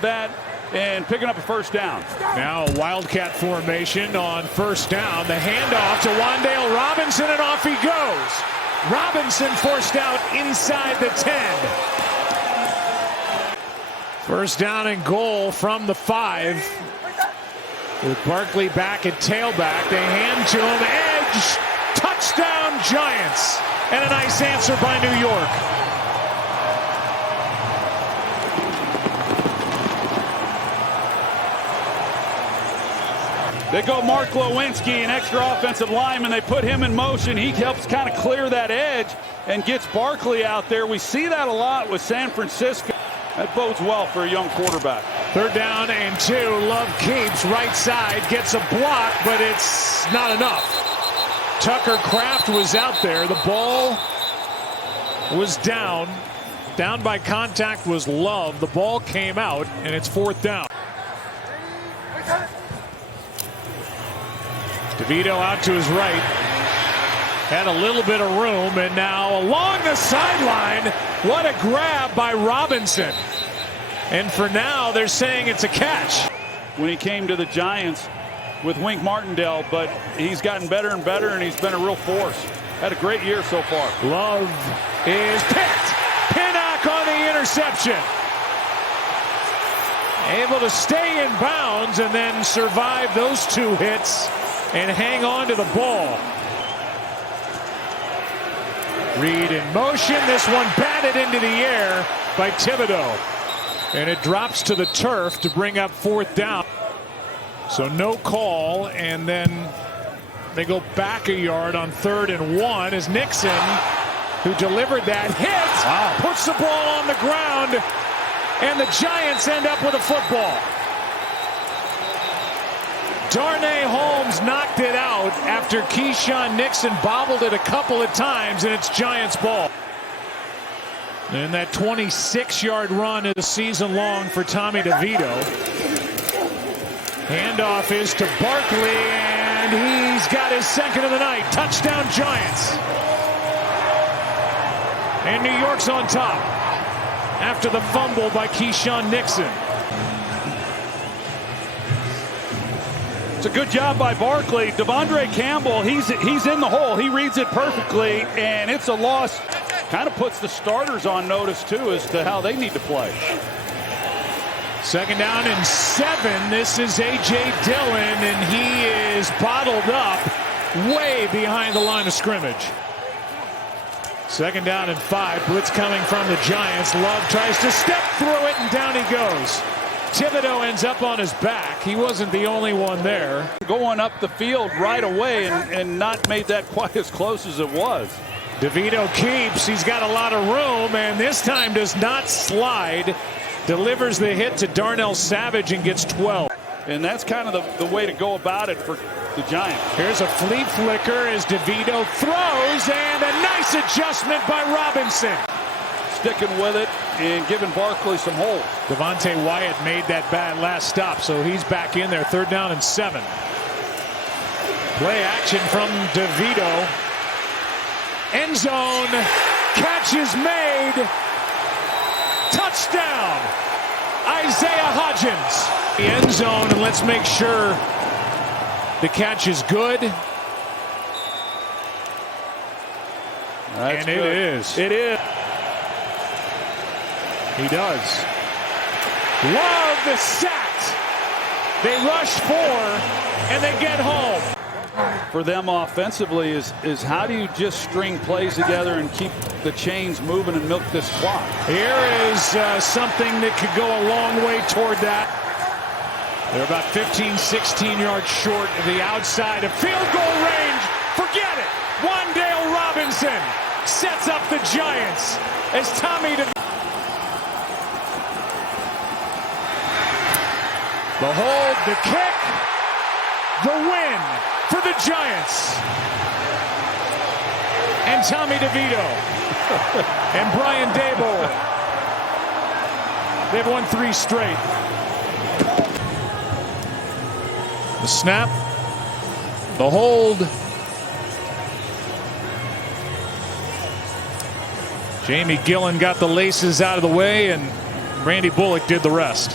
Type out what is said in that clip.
of that and picking up a first down. Now a Wildcat formation on first down. The handoff to Wan'Dale Robinson, and off he goes. Robinson forced out inside the 10. First down and goal from the 5. With Barkley back at tailback. They hand to him. Edge. Touchdown Giants. And a nice answer by New York. They go Mark Lewinsky, an extra offensive lineman. They put him in motion. He helps kind of clear that edge and gets Barkley out there. We see that a lot with San Francisco. That bodes well for a young quarterback. Third down and 2. Love keeps right side. Gets a block, but it's not enough. Tucker Kraft was out there. The ball was down. Down by contact was Love. The ball came out, and it's fourth down. DeVito out to his right. Had a little bit of room, and now along the sideline, what a grab by Robinson. And for now, they're saying it's a catch. When he came to the Giants with Wink Martindale, but he's gotten better and better, and he's been a real force. Had a great year so far. Love is picked. Pinnock on the interception. Able to stay in bounds and then survive those 2 hits and hang on to the ball. Reed in motion. This one batted into the air by Thibodeau. And it drops to the turf to bring up fourth down. So no call, and then they go back a yard on 3rd and 1 as Nixon, who delivered that hit, puts the ball on the ground, and the Giants end up with a football. Darnay Holmes knocked it out after Keyshawn Nixon bobbled it a couple of times, and it's Giants ball. And that 26-yard run is a season long for Tommy DeVito. Handoff is to Barkley, and he's got his second of the night. Touchdown Giants. And New York's on top after the fumble by Keyshawn Nixon. It's a good job by Barkley. Devondre Campbell, he's in the hole. He reads it perfectly, and it's a loss. Kind of puts the starters on notice, too, as to how they need to play. Second down and 7. This is A.J. Dillon, and he is bottled up way behind the line of scrimmage. Second down and 5. Blitz coming from the Giants. Love tries to step through it, and down he goes. Thibodeau ends up on his back. He wasn't the only one there. Going up the field right away and not made that quite as close as it was. DeVito keeps. He's got a lot of room, and this time does not slide. Delivers the hit to Darnell Savage and gets 12. And that's kind of the way to go about it for the Giants. Here's a flea flicker as DeVito throws, and a nice adjustment by Robinson. Sticking with it and giving Barkley some holes. Devontae Wyatt made that bad last stop, so he's back in there. Third down and 7. Play action from DeVito. End zone. Catch is made. Touchdown. Isaiah Hodgins. The end zone, and let's make sure the catch is good. That's and good. It is. It is. He does. Love the sack. They rush 4, and they get home. For them offensively is how do you just string plays together and keep the chains moving and milk this clock? Here is something that could go a long way toward that. They're about 15, 16 yards short of the outside of field goal range. Forget it. Wan'Dale Robinson sets up the Giants as Tommy DeVito. The hold, the kick, the win for the Giants. And Tommy DeVito and Brian Daboll. They've won 3 straight. The snap, the hold. Jamie Gillen got the laces out of the way, and Randy Bullock did the rest.